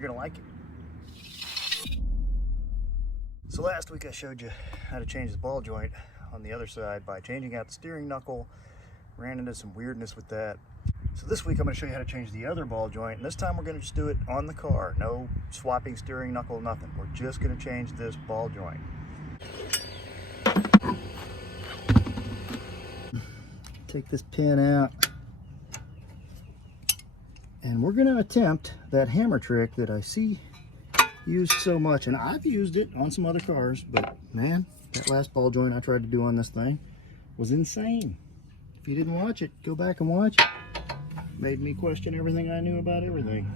You're gonna like it. So last week I showed you how to change the ball joint on the other side by changing out the steering knuckle. Ran into some weirdness with that. So this week I'm going to show you how to change the other ball joint, and this time we're going to just do it on the car. No swapping steering knuckle, nothing. We're just going to change this ball joint. Take this pin out, and we're going to attempt that hammer trick that I see used so much, and I've used it on some other cars, but man, that last ball joint I tried to do on this thing was insane. If you didn't watch it, go back and watch it. Made me question everything I knew about everything.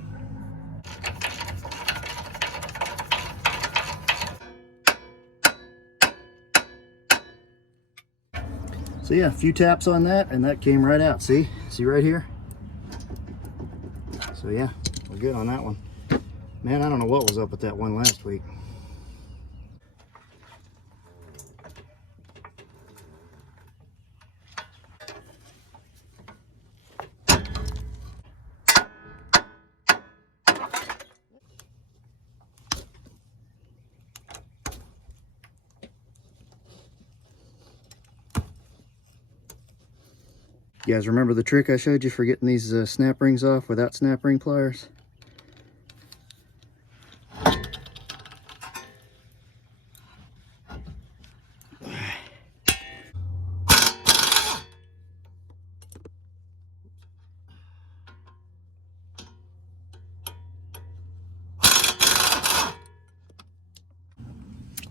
So yeah, a few taps on that and that came right out. See right here? So yeah, we're good on that one. Man, I don't know what was up with that one last week. You guys remember the trick I showed you for getting these snap rings off without snap ring pliers?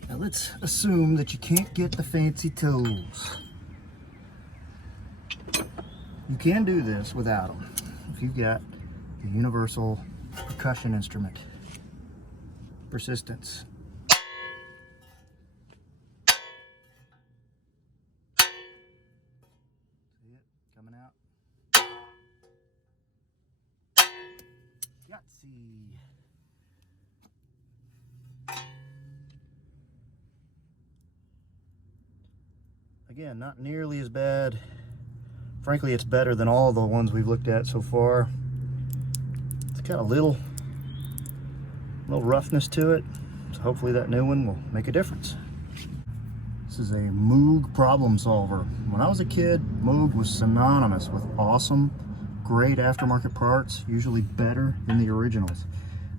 Now let's assume that you can't get the fancy tools. You can do this without them if you've got the universal percussion instrument. Persistence. See it coming out? Yahtzee. Again, not nearly as bad. Frankly, it's better than all the ones we've looked at so far. It's got a little roughness to it, so hopefully that new one will make a difference. This is a Moog problem solver. When I was a kid, Moog was synonymous with awesome, great aftermarket parts, usually better than the originals.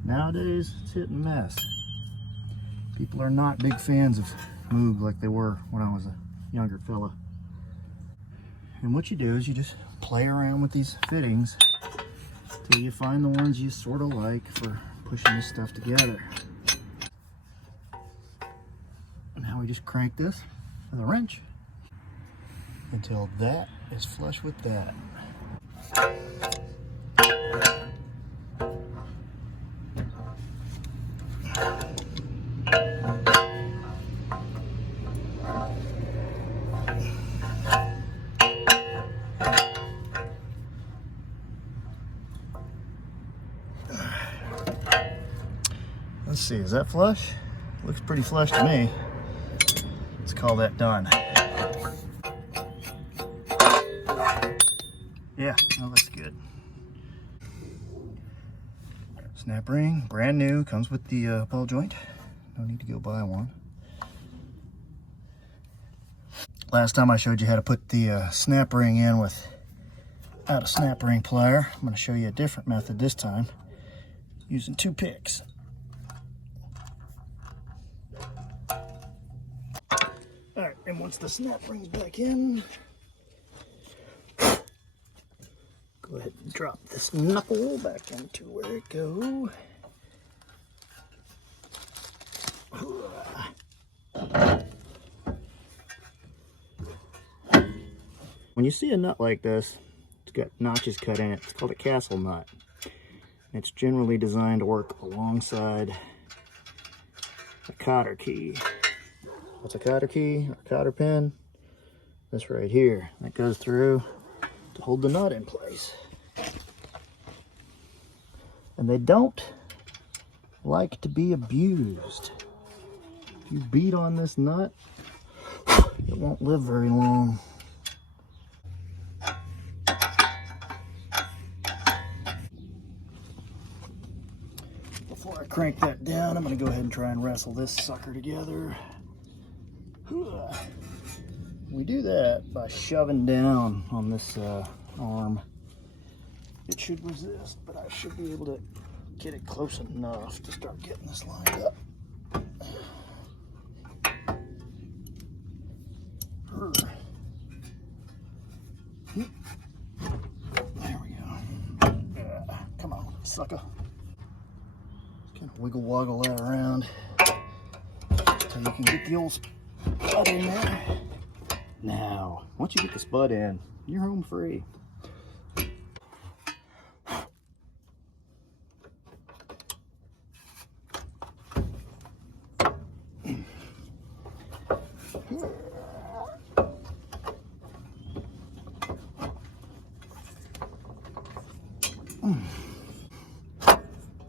Nowadays, it's hit and miss. People are not big fans of Moog like they were when I was a younger fella. And what you do is you just play around with these fittings till you find the ones you sort of like for pushing this stuff together. Now we just crank this with a wrench until that is flush with that. Let's see, is that flush? Looks pretty flush to me. Let's call that done. Yeah, that looks good. Snap ring, brand new, comes with the ball joint. No need to go buy one. Last time I showed you how to put the snap ring in without a snap ring plier. I'm going to show you a different method this time, using two picks. Alright, and once the snap ring's back in, go ahead and drop this knuckle back into where it goes. When you see a nut like this, it's got notches cut in it. It's called a castle nut. It's generally designed to work alongside a cotter key. What's a cotter key or cotter pin? This right here. That goes through to hold the nut in place. And they don't like to be abused. If you beat on this nut, it won't live very long. Before I crank that down, I'm gonna go ahead and try and wrestle this sucker together. We do that by shoving down on this arm. It should resist, but I should be able to get it close enough to start getting this lined up. There we go. Yeah, come on, sucker. Kind of wiggle woggle that around until you can get the old spud in there. Now, once you get the spud in, you're home free.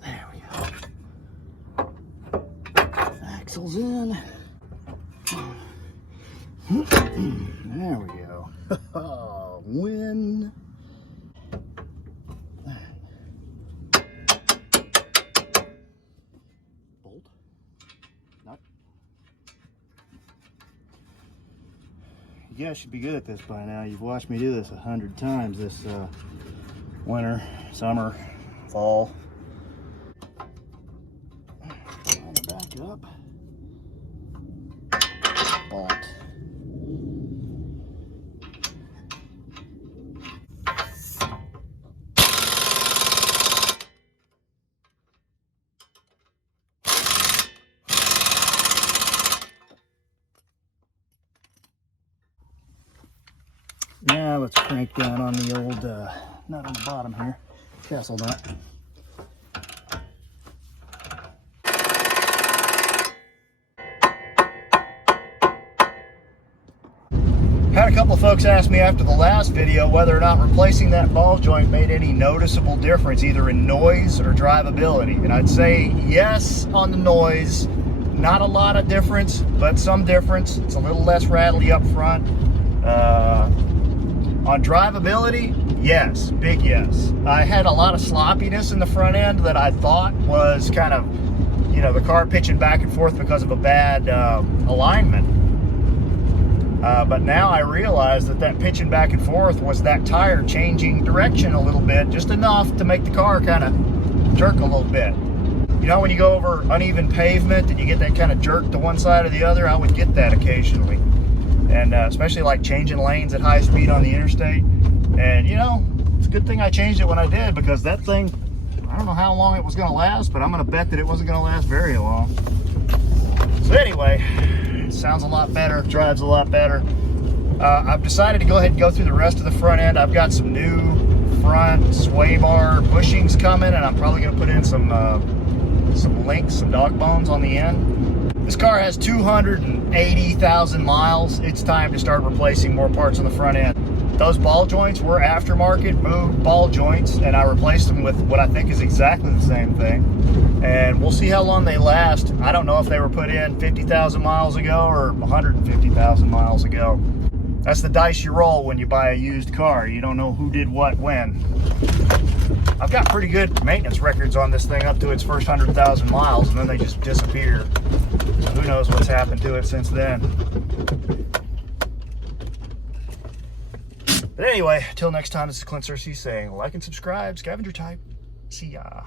There we go. Axle's in. There we go. Win. Bolt. Nut. You guys should be good at this by now. You've watched me do this 100 times this winter, summer, fall. Line it back up. Bolt. Now let's crank down on the old nut on the bottom here, castle nut. Had a couple of folks ask me after the last video whether or not replacing that ball joint made any noticeable difference either in noise or drivability, and I'd say yes on the noise. Not a lot of difference, but some difference. It's a little less rattly up front. On drivability, yes, big yes. I had a lot of sloppiness in the front end that I thought was kind of, you know, the car pitching back and forth because of a bad alignment. But now I realize that that pitching back and forth was that tire changing direction a little bit, just enough to make the car kind of jerk a little bit. You know, when you go over uneven pavement and you get that kind of jerk to one side or the other, I would get that occasionally. And especially like changing lanes at high speed on the interstate. And you know, it's a good thing I changed it when I did, because that thing, I don't know how long it was going to last, but I'm going to bet that it wasn't going to last very long. So anyway, it sounds a lot better, drives a lot better. I've decided to go ahead and go through the rest of the front end. I've got some new front sway bar bushings coming, and I'm probably going to put in some links, some dog bones on the end. This car has 280,000 miles. It's time to start replacing more parts on the front end. Those ball joints were aftermarket Moog ball joints, and I replaced them with what I think is exactly the same thing. And we'll see how long they last. I don't know if they were put in 50,000 miles ago or 150,000 miles ago. That's the dice you roll when you buy a used car. You don't know who did what when. I've got pretty good maintenance records on this thing up to its first 100,000 miles, and then they just disappear. So who knows what's happened to it since then. But anyway, till next time, this is Clint Cersei saying like and subscribe, scavenger type. See ya.